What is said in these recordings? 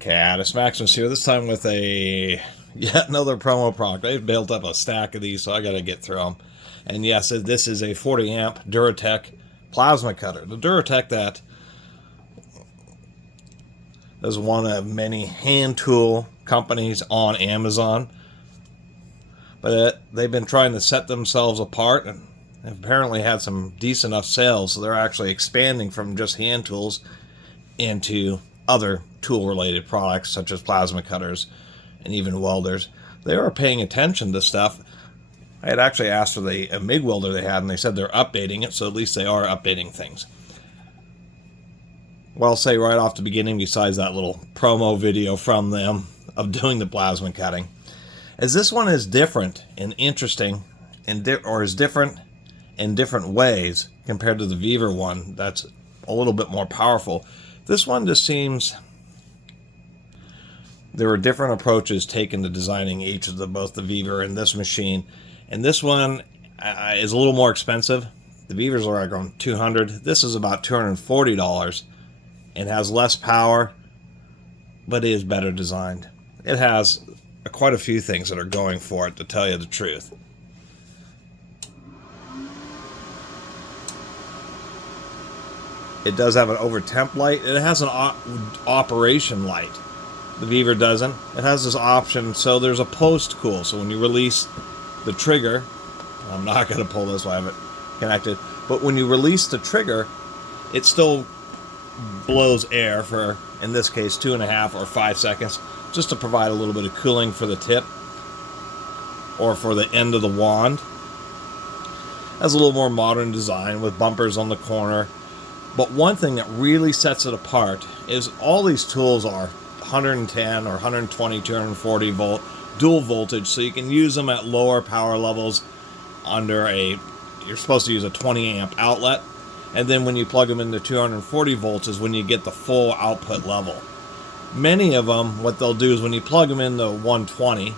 Catus, Maximus here, this time with yet another promo product. They've built up a stack of these, so I gotta get through them. And yes, this is a 40 amp DuraTech plasma cutter. The DuraTech that is one of many hand tool companies on Amazon. But they've been trying to set themselves apart and have apparently had some decent enough sales, so they're actually expanding from just hand tools into other tool-related products such as plasma cutters and even welders. They are paying attention to stuff. I had actually asked for the MIG welder they had, and they said they're updating it, so at least they are updating things. Well, I'll say right off the beginning, besides that little promo video from them of doing the plasma cutting, as this one is different and interesting, or is different in different ways compared to the Viver one that's a little bit more powerful. This one just seems there were different approaches taken to designing each of both the Viver and this machine. And this one is a little more expensive. The Vivers are like around $200. This is about $240 and has less power, but it is better designed. It has quite a few things that are going for it, to tell you the truth. It does have an over temp light. It has an operation light. The Viver doesn't. It has this option, so there's a post cool. So when you release the trigger, I'm not going to pull this while I have it connected, but when you release the trigger, it still blows air for, in this case, 2.5 or 5 seconds, just to provide a little bit of cooling for the tip or for the end of the wand. It has a little more modern design with bumpers on the corner. But one thing that really sets it apart is all these tools are 110 or 120, 240 volt dual voltage, so you can use them at lower power levels under you're supposed to use a 20 amp outlet, and then when you plug them into 240 volts is when you get the full output level. Many of them, what they'll do is when you plug them into 120,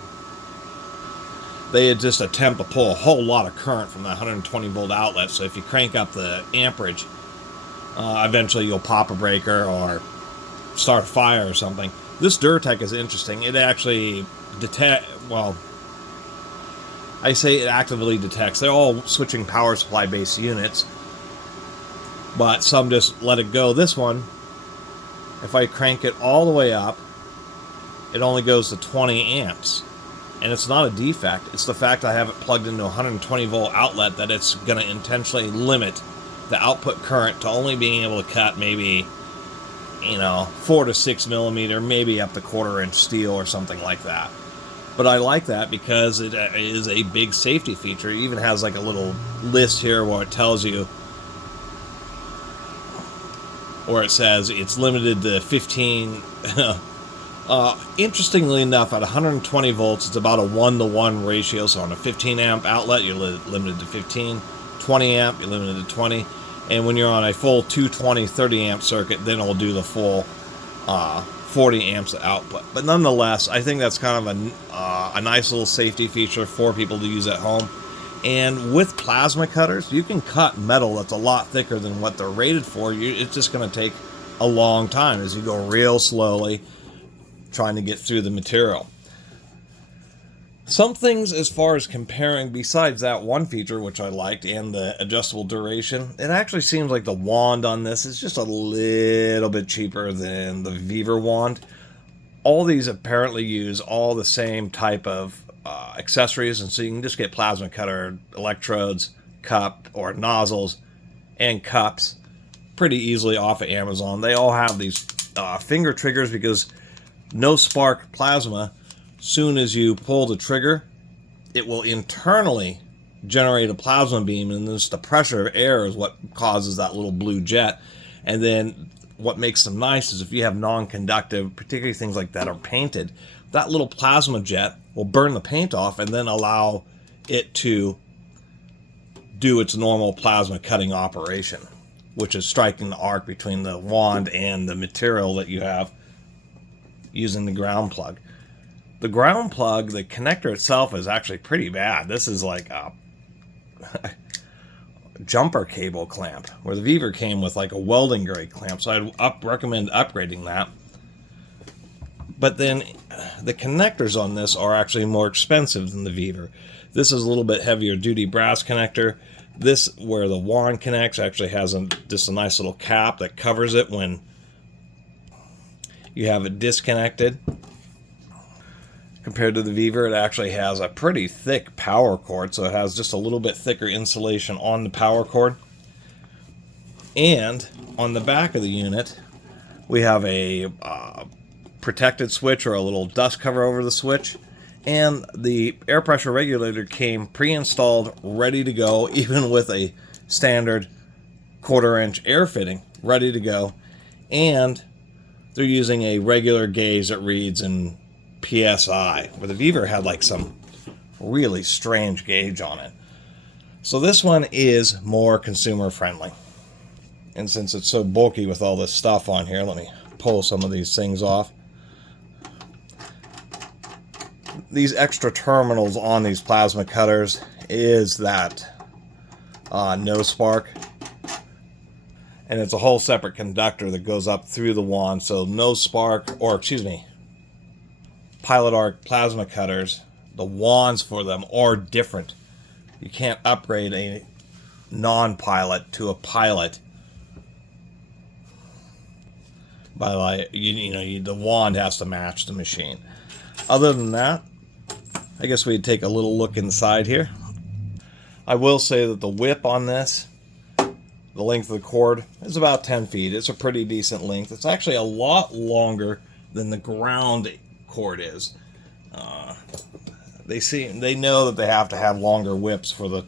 they just attempt to pull a whole lot of current from that 120 volt outlet, so if you crank up the amperage, eventually you'll pop a breaker or start a fire or something. This DuraTech is interesting. It actually I say it actively detects. They're all switching power supply based units, but some just let it go. This one, if I crank it all the way up, it only goes to 20 amps. And it's not a defect. It's the fact I have it plugged into a 120 volt outlet that it's going to intentionally limit the output current to only being able to cut maybe, 4 to 6 millimeter, maybe up to 1/4 inch steel or something like that. But I like that because it is a big safety feature. It even has like a little list here where it tells you, where it says it's limited to 15. Interestingly enough, at 120 volts, it's about a 1-to-1 ratio. So on a 15 amp outlet, you're limited to 15. 20 amp, you're limited to 20. And when you're on a full 220, 30 amp circuit, then it'll do the full 40 amps of output. But nonetheless, I think that's kind of a nice little safety feature for people to use at home. And with plasma cutters, you can cut metal that's a lot thicker than what they're rated for. It's just going to take a long time as you go real slowly trying to get through the material. Some things as far as comparing, besides that one feature which I liked and the adjustable duration, it actually seems like the wand on this is just a little bit cheaper than the Viver wand. All these apparently use all the same type of accessories, and so you can just get plasma cutter electrodes, cup or nozzles, and cups pretty easily off of Amazon. They all have these finger triggers because no spark plasma. Soon as you pull the trigger, it will internally generate a plasma beam, and just the pressure of air is what causes that little blue jet. And then what makes them nice is if you have non-conductive, particularly things like that are painted, that little plasma jet will burn the paint off and then allow it to do its normal plasma cutting operation, which is striking the arc between the wand and the material that you have using the ground plug. The ground plug, the connector itself is actually pretty bad. This is like a jumper cable clamp, where the Viver came with like a welding grade clamp, so I'd recommend upgrading that. But then the connectors on this are actually more expensive than the Viver. This is a little bit heavier duty brass connector. This, where the wand connects, actually has just a nice little cap that covers it when you have it disconnected. Compared to the Viver, it actually has a pretty thick power cord, so it has just a little bit thicker insulation on the power cord. And on the back of the unit, we have a protected switch, or a little dust cover over the switch. And the air pressure regulator came pre-installed, ready to go, even with a standard 1/4-inch air fitting, ready to go. And they're using a regular gauge that reads in PSI, where the Viver had like some really strange gauge on it. So this one is more consumer friendly. And since it's so bulky with all this stuff on here, let me pull some of these things off. These extra terminals on these plasma cutters is that no spark, and it's a whole separate conductor that goes up through the wand. So no spark, or excuse me, Pilot Arc plasma cutters, the wands for them are different. You can't upgrade a non-pilot to a pilot by, like, the wand has to match the machine. Other than that, I guess we'd take a little look inside here. I will say that the whip on this, the length of the cord, is about 10 feet. It's a pretty decent length. It's actually a lot longer than the ground cord is. They know that they have to have longer whips for the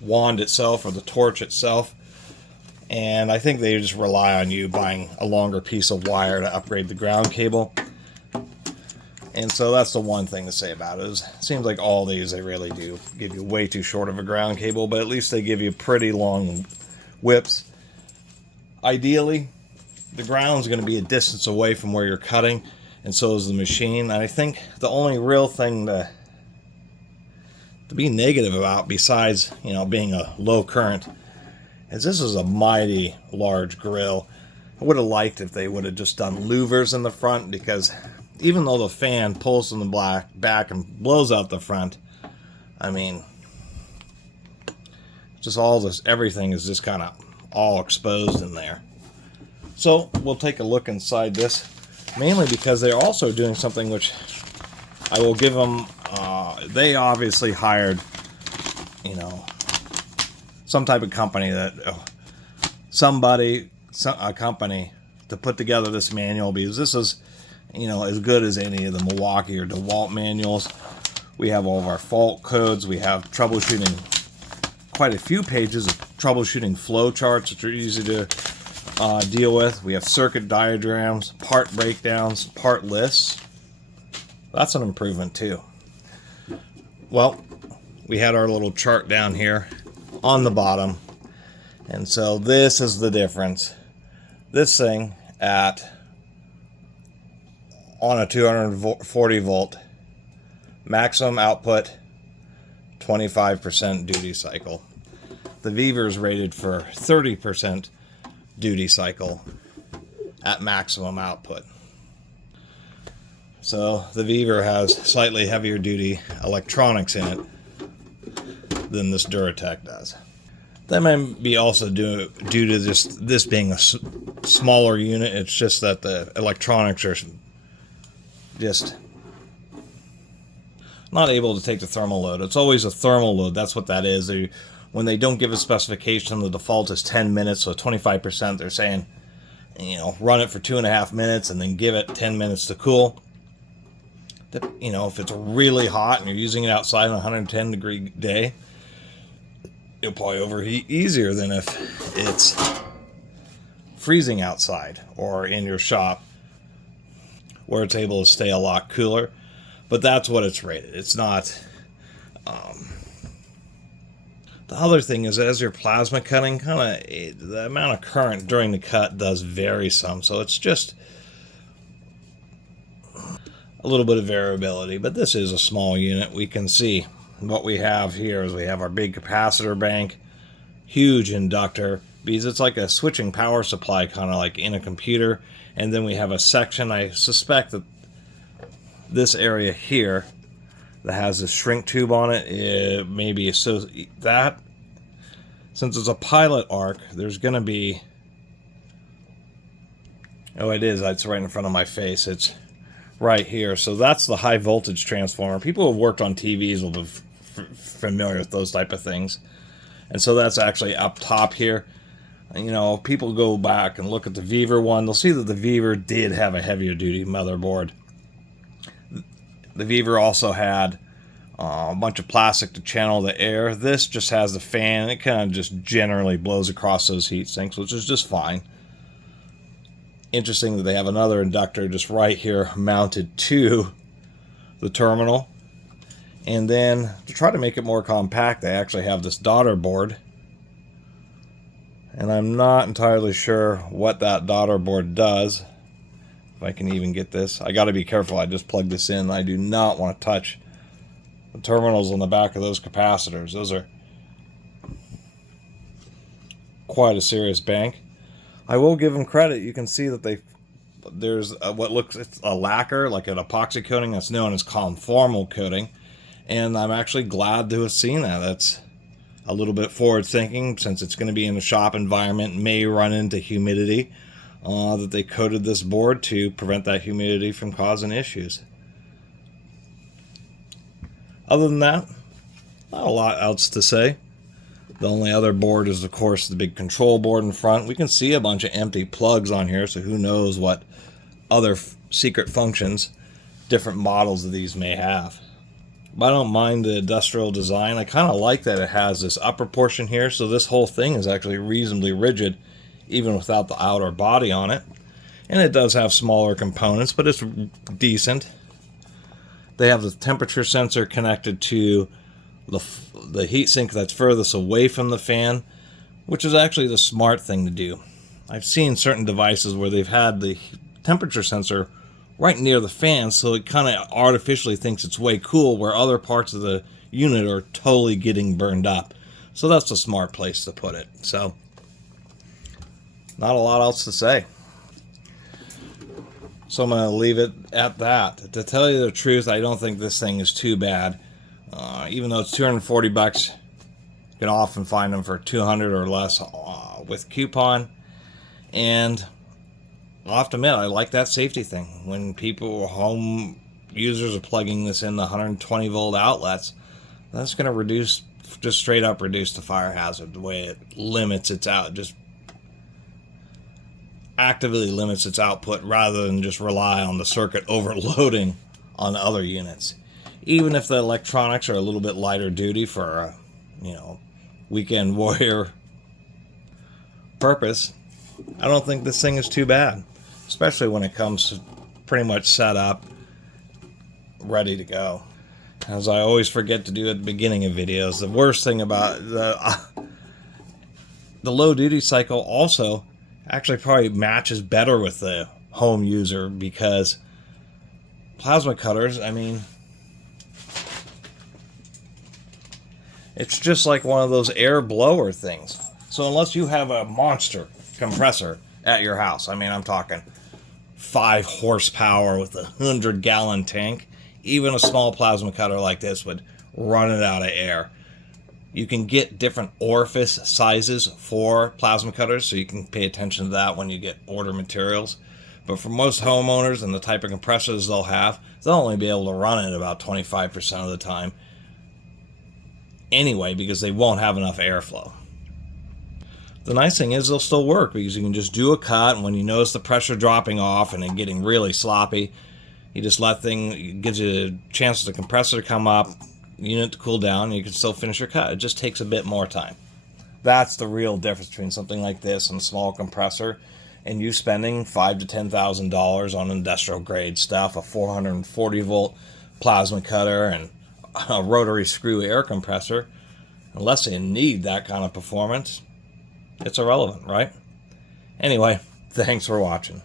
wand itself, or the torch itself. And I think they just rely on you buying a longer piece of wire to upgrade the ground cable. And so that's the one thing to say about it. It seems like all these, they really do give you way too short of a ground cable, but at least they give you pretty long whips. Ideally, the ground's going to be a distance away from where you're cutting, and so is the machine. And I think the only real thing to be negative about, besides, being a low current, is this is a mighty large grill. I would have liked if they would have just done louvers in the front, because even though the fan pulls from the back and blows out the front, I mean, just all this, everything is just kind of all exposed in there. So we'll take a look inside this, mainly because they're also doing something which I will give them. They obviously hired, some type of company a company to put together this manual, because this is, as good as any of the Milwaukee or DeWalt manuals. We have all of our fault codes. We have troubleshooting, quite a few pages of troubleshooting flow charts, which are easy to deal with. We have circuit diagrams, part breakdowns, part lists. That's an improvement too. Well, we had our little chart down here on the bottom, and so this is the difference. This thing on a 240 volt maximum output, 25% duty cycle. The Viver is rated for 30% duty cycle at maximum output. So the Viver has slightly heavier duty electronics in it than this DuraTech does. That might be also due to this being a smaller unit. It's just that the electronics are just not able to take the thermal load. It's always a thermal load. That's what that is. When they don't give a specification, the default is 10 minutes, so 25%. They're saying, run it for 2.5 minutes and then give it 10 minutes to cool. If it's really hot and you're using it outside on a 110-degree day, it'll probably overheat easier than if it's freezing outside or in your shop, where it's able to stay a lot cooler. But that's what it's rated. It's not. The other thing is, as you're plasma cutting, the amount of current during the cut does vary some. So it's just a little bit of variability. But this is a small unit. We can see what we have here is we have our big capacitor bank, huge inductor, because it's like a switching power supply, kind of like in a computer. And then we have a section, I suspect that this area here that has a shrink tube on it, maybe so that since it's a pilot arc, there's going to be, oh, it is, it's right in front of my face, it's right here. So that's the high voltage transformer. People who have worked on TVs will be familiar with those type of things. And so that's actually up top here. You know, people go back and look at the Viver one, they'll see that the Viver did have a heavier duty motherboard. The Viver also had a bunch of plastic to channel the air. This just has the fan, and it kind of just generally blows across those heat sinks, which is just fine. Interesting that they have another inductor just right here mounted to the terminal. And then to try to make it more compact, they actually have this daughter board. And I'm not entirely sure what that daughter board does. If I can even get this. I got to be careful. I just plugged this in. I do not want to touch the terminals on the back of those capacitors. Those are quite a serious bank. I will give them credit. You can see that there's what looks, it's a lacquer, like an epoxy coating that's known as conformal coating. And I'm actually glad to have seen that. That's a little bit forward thinking, since it's going to be in a shop environment, may run into humidity, that they coated this board to prevent that humidity from causing issues. Other than that, not a lot else to say. The only other board is, of course, the big control board in front. We can see a bunch of empty plugs on here, so who knows what other secret functions different models of these may have. But I don't mind the industrial design. I kind of like that it has this upper portion here, so this whole thing is actually reasonably rigid, even without the outer body on it. And it does have smaller components, but it's decent. They have the temperature sensor connected to the heatsink that's furthest away from the fan, which is actually the smart thing to do. I've seen certain devices where they've had the temperature sensor right near the fan, so it kind of artificially thinks it's way cool, where other parts of the unit are totally getting burned up. So that's a smart place to put it. So, not a lot else to say. So I'm going to leave it at that. To tell you the truth, I don't think this thing is too bad. Even though it's 240 bucks, you can often find them for 200 or less with coupon. And I'll have to admit, I like that safety thing. When people, home users, are plugging this in the 120 volt outlets, that's going to reduce, just straight up reduce the fire hazard. The way it limits its out, just actively limits its output rather than just rely on the circuit overloading on other units. Even if the electronics are a little bit lighter duty for a, weekend warrior purpose, I don't think this thing is too bad. Especially when it comes to pretty much set up, ready to go. As I always forget to do at the beginning of videos, the worst thing about the low duty cycle also actually probably matches better with the home user, because plasma cutters, I mean, it's just like one of those air blower things. So unless you have a monster compressor at your house, I mean, I'm talking 5 horsepower with a 100-gallon tank, even a small plasma cutter like this would run it out of air. You can get different orifice sizes for plasma cutters, so you can pay attention to that when you order materials. But for most homeowners and the type of compressors they'll have, they'll only be able to run it about 25% of the time anyway, because they won't have enough airflow. The nice thing is they'll still work, because you can just do a cut, and when you notice the pressure dropping off and it getting really sloppy, you just it gives you a chance for the compressor to come up, unit to cool down, and you can still finish your cut. It just takes a bit more time. That's the real difference between something like this and a small compressor, and you spending $5,000 to $10,000 on industrial grade stuff, a 440 volt plasma cutter and a rotary screw air compressor. Unless you need that kind of performance, it's irrelevant, right? Anyway, thanks for watching.